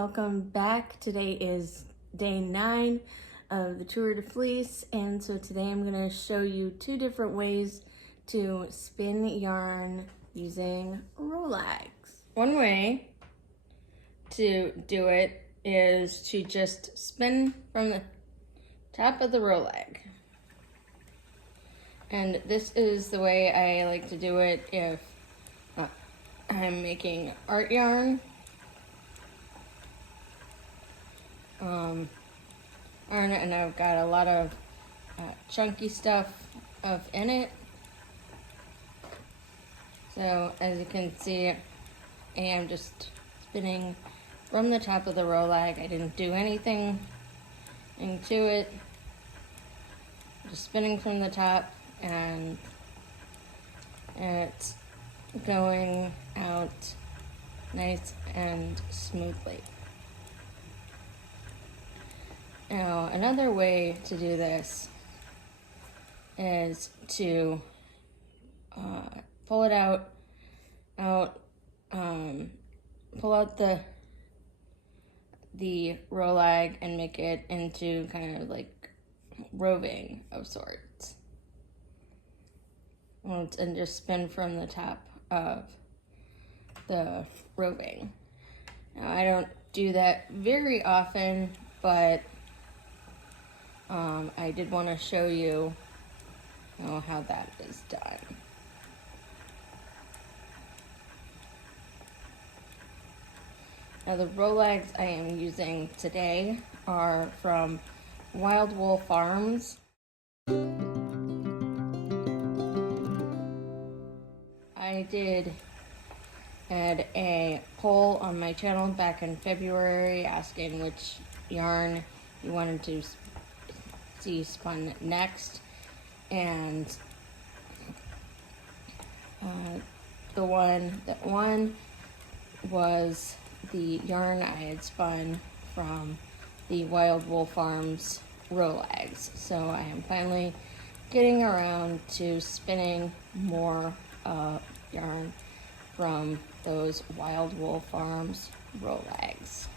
welcome back. Today is day 9 of the Tour de Fleece, and so today I'm going to show you 2 different ways to spin yarn using Rolags. One way to do it is to just spin from the top of the Rolag. And this is the way I like to do it if I'm making art yarn. And I've got a lot of chunky stuff in it. So as you can see, I am just spinning from the top of the Rolag. I didn't do anything into it. Just spinning from the top, and it's going out nice and smoothly. Now, another way to do this is to pull it out, pull out the Rolag and make it into kind of like roving of sorts. And just spin from the top of the roving. Now, I don't do that very often, but I did want to show you, how that is done. Now, the Rolags I am using today are from Wild Wool Farms. I did add a poll on my channel back in February asking which yarn you wanted to see spun next, and the one that won was the yarn I had spun from the Wild Wool Farms Rolags. So I am finally getting around to spinning more yarn from those Wild Wool Farms Rolags.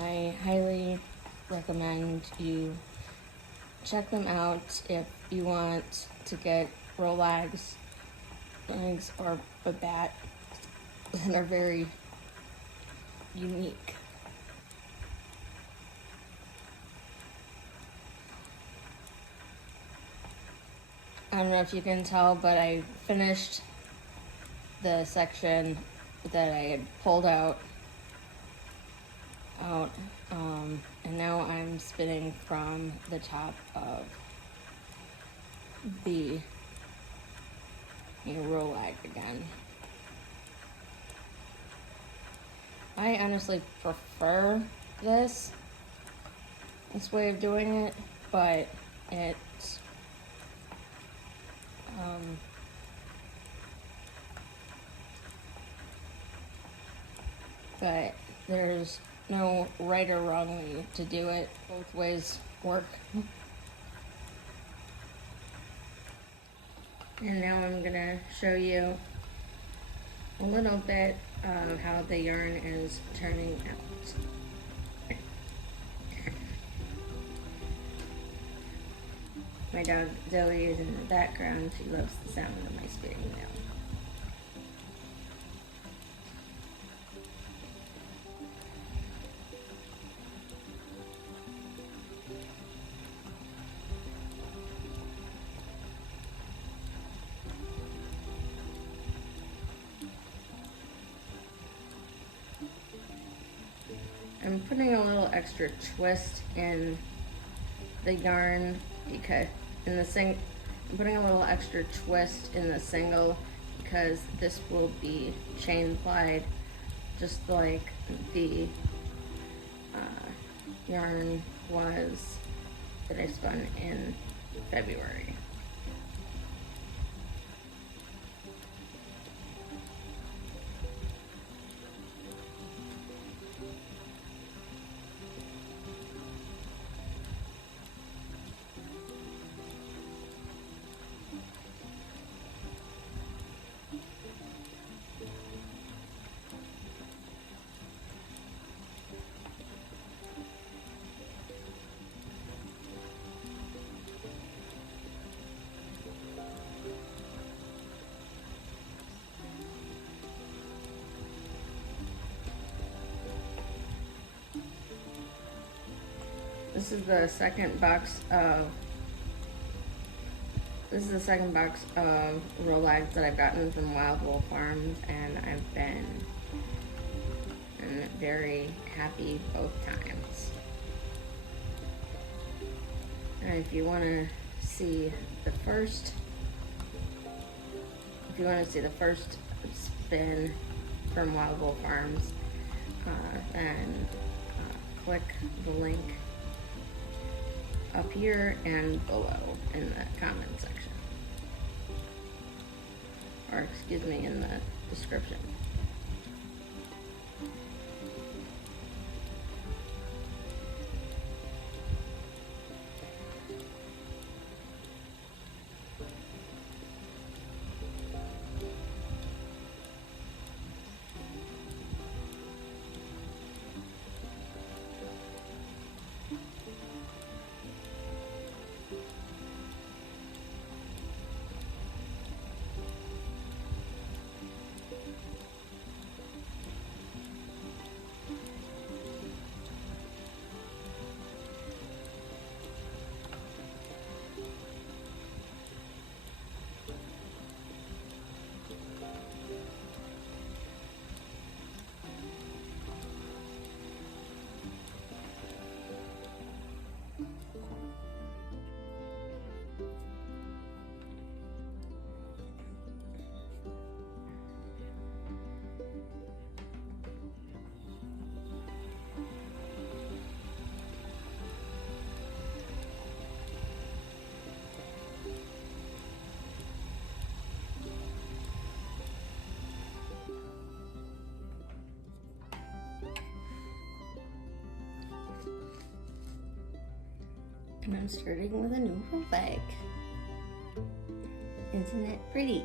I highly recommend you check them out if you want to get Rolags or a bat that are very unique. I don't know if you can tell, but I finished the section that I had pulled out, and now I'm spinning from the top of the Rolag again. I honestly prefer this way of doing it, but it's but there's no right or wrong way to do it. Both ways work. And now I'm gonna show you a little bit of how the yarn is turning out. My dog Zoe is in the background. She loves the sound of my spinning wheel. I'm putting a little extra twist in the yarn because I'm putting a little extra twist in the single because this will be chain plied just like the yarn was that I spun in February. This is the second box of Rolags that I've gotten from Wild Wool Farms, and I've been very happy both times. And if you want to see the first spin from Wild Wool Farms, then click the link up here and below in the comment section, or excuse me, in the description. And I'm starting with a new Rolag. Isn't it pretty?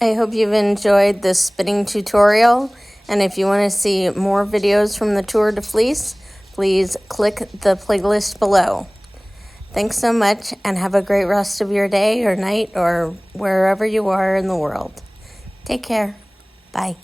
I hope you've enjoyed this spinning tutorial, and if you want to see more videos from the Tour de Fleece, please click the playlist below. Thanks so much, and have a great rest of your day or night or wherever you are in the world. Take care. Bye.